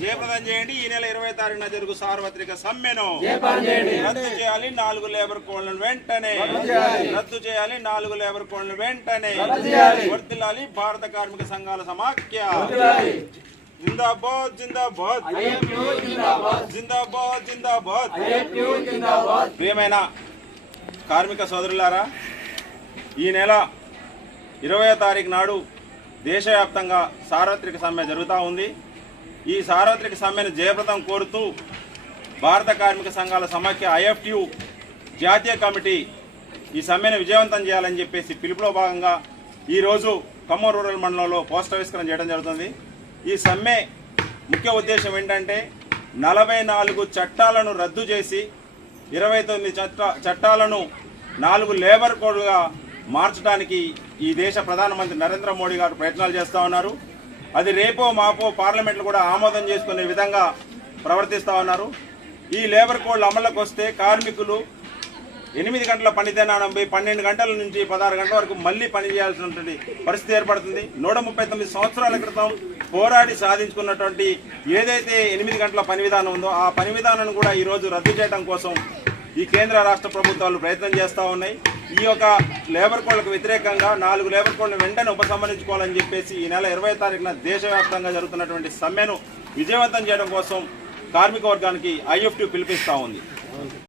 జయప్రదం చేయండి. ఈ నెల 20వ తారీఖున జరుగు సార్వత్రిక సమ్మెను రద్దు చేయాలి. 4 లేబర్ కోడ్లను వెంటనే రద్దు చేయాలి. 4 లేబర్ కోడ్లను వెంటనే వర్ధిల్లాలి. భారత కార్మిక సంఘాల సమాఖ్య జిందాబాద్ జిందాబాద్ జిందాబాద్ జిందాబాద్. ప్రియమైన కార్మిక సోదరులారా, ఈ నెల 20వ తారీఖు నాడు దేశవ్యాప్తంగా సార్వత్రిక సమ్మె జరుగుతూ ఉంది. ఈ సార్వత్రిక సమ్మెను జయప్రదం కోరుతూ భారత కార్మిక సంఘాల సమాఖ్య IFTU జాతీయ కమిటీ ఈ సమ్మెను విజయవంతం చేయాలని చెప్పేసి పిలుపులో భాగంగా ఈరోజు ఖమ్మం రూరల్ మండలంలో పోస్టర్ ఆవిష్కరణ చేయడం జరుగుతుంది. ఈ సమ్మె ముఖ్య ఉద్దేశం ఏంటంటే 44 చట్టాలను రద్దు చేసి 29 చట్టాలను 4 లేబర్ కోడ్గా మార్చడానికి ఈ దేశ ప్రధానమంత్రి నరేంద్ర మోడీ గారు ప్రయత్నాలు చేస్తూ ఉన్నారు. అది రేపో మాపో పార్లమెంట్లో కూడా ఆమోదం చేసుకునే విధంగా ప్రవర్తిస్తూ ఉన్నారు. ఈ లేబర్ కోడ్లు అమల్లోకి వస్తే కార్మికులు 8 గంటల పనిదినానం 12 గంటల నుంచి 16 గంటల వరకు మళ్ళీ పని చేయాల్సినటువంటి పరిస్థితి ఏర్పడుతుంది. 139 సంవత్సరాల క్రితం పోరాడి సాధించుకున్నటువంటి ఏదైతే 8 గంటల పని విధానం ఉందో ఆ పని విధానాన్ని కూడా ఈరోజు రద్దు చేయడం కోసం ఈ కేంద్ర రాష్ట్ర ప్రభుత్వాలు ప్రయత్నం చేస్తూ ఉన్నాయి. ఈ యొక్క లేబర్ కోడ్లకు వ్యతిరేకంగా 4 లేబర్ కోడ్లను వెంటనే ఉపసంహరించుకోవాలని చెప్పేసి ఈ నెల 20వ తారీఖున దేశవ్యాప్తంగా జరుగుతున్నటువంటి సమ్మెను విజయవంతం చేయడం కోసం కార్మిక వర్గానికి IFTU పిలిపిస్తూ ఉంది.